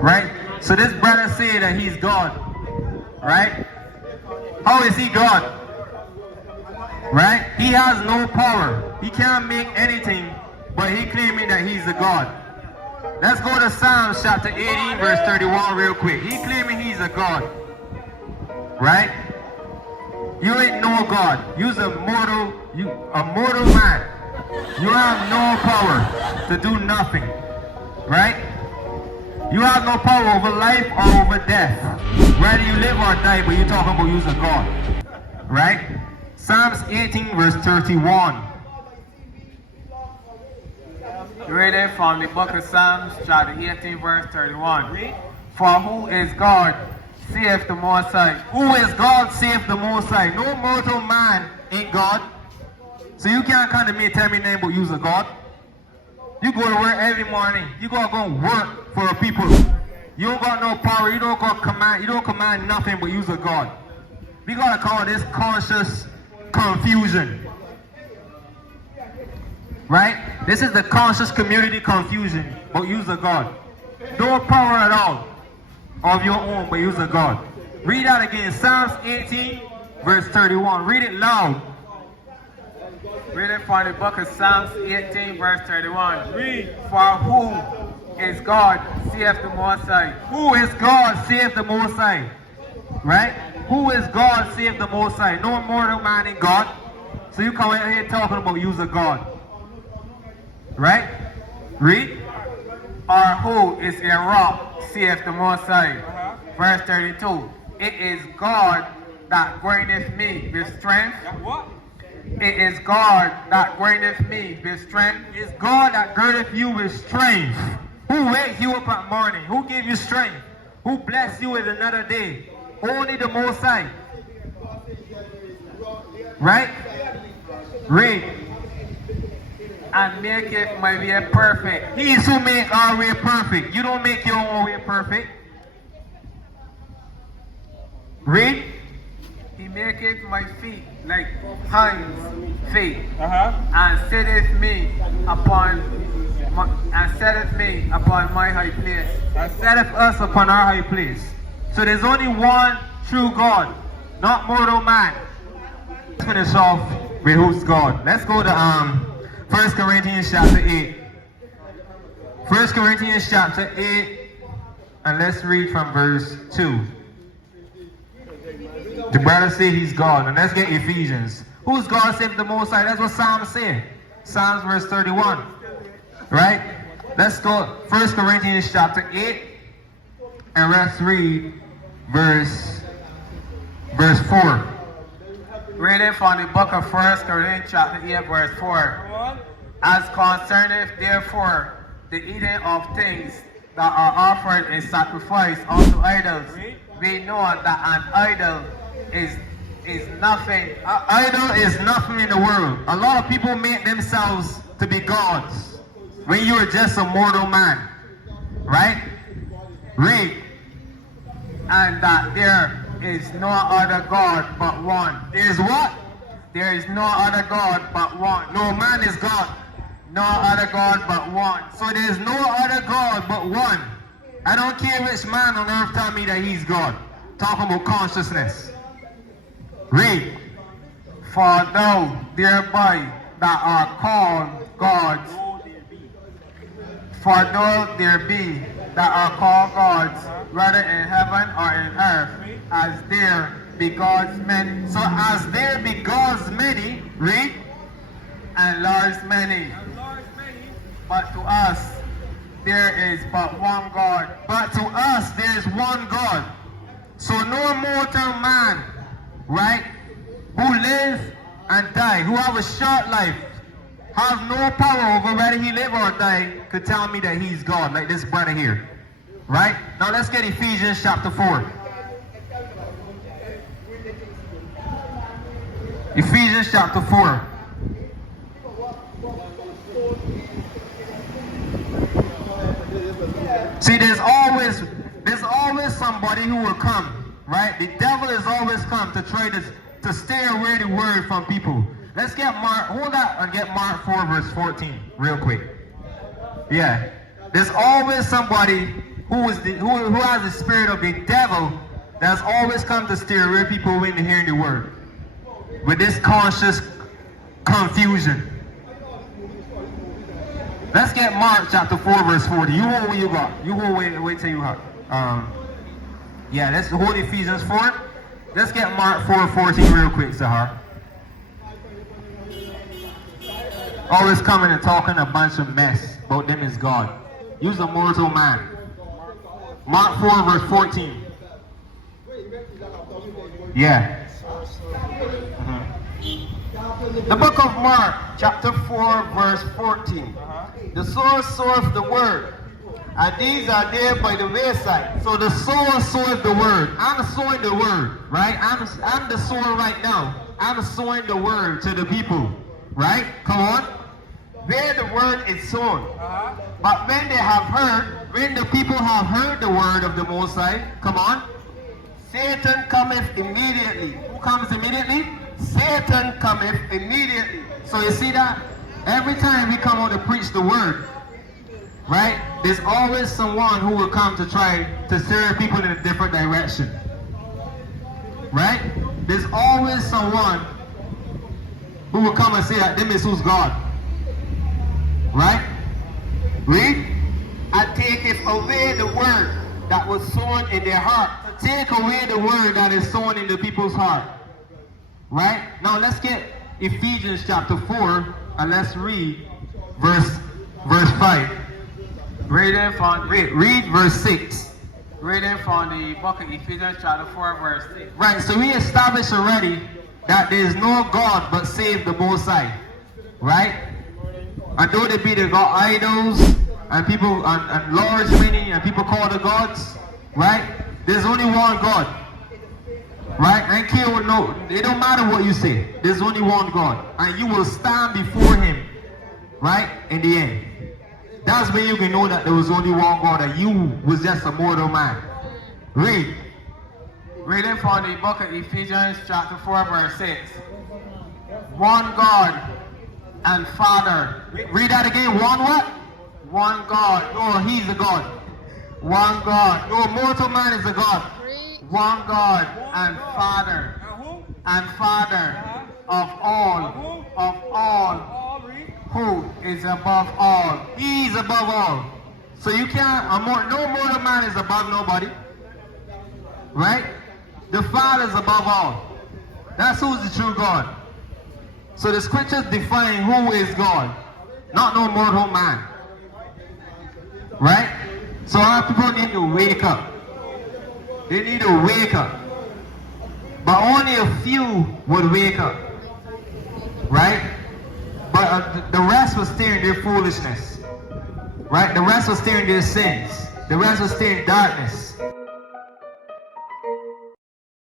Right? So this brother said that he's God. Right? How is he God? Right? He has no power. He can't make anything, but he claiming that he's a God. Let's go to Psalms chapter 18, verse 31 real quick. He claiming he's a God. Right? You ain't no God. You's a mortal man. You have no power to do nothing. Right? You have no power over life or over death. Whether you live or die, but you're talking about you's a God. Right? Psalms 18, verse 31. Reading from the book of Psalms, chapter 18, verse 31. For who is God, saith the Most High? Who is God, saith the Most High? No mortal man ain't God. So you can't come to me and tell me name but you's a God. You go to work every morning. You gotta go work for the people. You don't got no power. You don't got command. You don't command nothing but you's a God. We gotta call this conscious confusion. Right? This is the conscious community confusion, but you's a God. No power at all of your own, but you's a God. Read that again. Psalms 18, verse 31. Read it loud. Reading from the book of Psalms 18, verse 31. Read. For who is God, saith the Most High? Who is God, saith the Most High? Right? Who is God, saith the Most High? No mortal man in God. So you come in here talking about you's a God. Right? Read. Or who is a rock, saith the Most High? Verse 32. It is God that granteth me with strength. What? It is God that granteth me with strength. It's God that girdeth you with strength. Who wakes you up at morning? Who gave you strength? Who bless you with another day? Only the Most High. Right? Read. And maketh my way perfect. He is who make our way perfect. You don't make your own way perfect. Read. He maketh my feet like hinds' feet, and setteth me upon my high place. And setteth us upon our high place. So there's only one true God, not mortal man. Let's finish off with who's God. Let's go to 1 Corinthians chapter 8. 1 Corinthians chapter 8, and let's read from verse 2. The brother said he's God, and let's get Ephesians. Who's God, said the Most High? That's what Psalms say. Psalms verse 31. Right? Let's go 1 Corinthians chapter 8, and let's read verse 4. Reading from the book of 1 Corinthians chapter 8, verse 4. As concerneth therefore the eating of things that are offered in sacrifice unto idols, we know that an idol is nothing. An idol is nothing in the world. A lot of people make themselves to be gods when you are just a mortal man. Right? Read. And that there is no other God but one. There's what? There is no other God but one. No man is God. No other God but one. So there's no other God but one. I don't care which man on earth tell me that he's God. Talking about consciousness. Read. For thou thereby that are called gods. For though there be that are called gods, whether in heaven or in earth, as there be gods many. So as there be gods many, read. And lords many. But to us there is but one God. But to us there is one God. So no mortal man, right, who live and die, who have a short life, have no power over whether he live or die, could tell me that he's God, like this brother here. Right? Now let's get Ephesians chapter 4. Ephesians chapter 4. See, there's always somebody who will come, right? The devil has always come to try to stay away the word from people. Let's get Mark, hold that and get Mark 4 verse 14 real quick. Yeah. There's always somebody who has the spirit of the devil that's always come to steer away people when they hear the word. With this conscious confusion. Let's get Mark chapter 4 verse 40. You hold what you got. You hold wait till you have. Yeah, let's hold Ephesians 4. Let's get Mark 4:14 real quick, Sahar. Always coming and talking a bunch of mess about them is God. Use a mortal man. Mark 4 verse 14. Yeah. The book of Mark, chapter 4, verse 14. The sower soweth the word, and these are there by the wayside. So the sower soweth the word. I'm sowing the word, right? I'm the sower right now. I'm sowing the word to the people, right? Come on. Where the word is sown. But when they have heard, When the people have heard the word of the Most High, come on. Satan cometh immediately. Who comes immediately? Satan cometh immediately. So you see that? Every time we come out to preach the word, right? There's always someone who will come to try to steer people in a different direction. Right? There's always someone who will come and say that this is who's God. Right? Read. And taketh away the word that was sown in their heart. Take away the word that is sown in the people's heart. Right? Now let's get Ephesians chapter 4 and let's read verse 5. Reading from Read verse 6. Reading from the book of Ephesians chapter 4 verse 6. Right, so we established already that there is no God but save the Most High. Right? And though they be the God idols and people and lords many and people call the gods, right? There's only one God. Right? And kill no, it don't matter what you say. There's only one God. And you will stand before him, right? In the end. That's when you can know that there was only one God and you was just a mortal man. Read. Reading from the book of Ephesians chapter 4 verse 6. One God and Father. Read that again. One what? One God. No, he's a God. One God. No, mortal man is a God. One God and Father. And Father of all. Who is above all. He is above all. So you can't, no mortal man is above nobody. Right? The Father is above all. That's who's the true God. So the scriptures define who is God. Not no mortal man. Right? So our people need to wake up. They need to wake up. But only a few would wake up. Right? But the rest was stay in their foolishness. Right? The rest was stay in their sins. The rest was stay in darkness.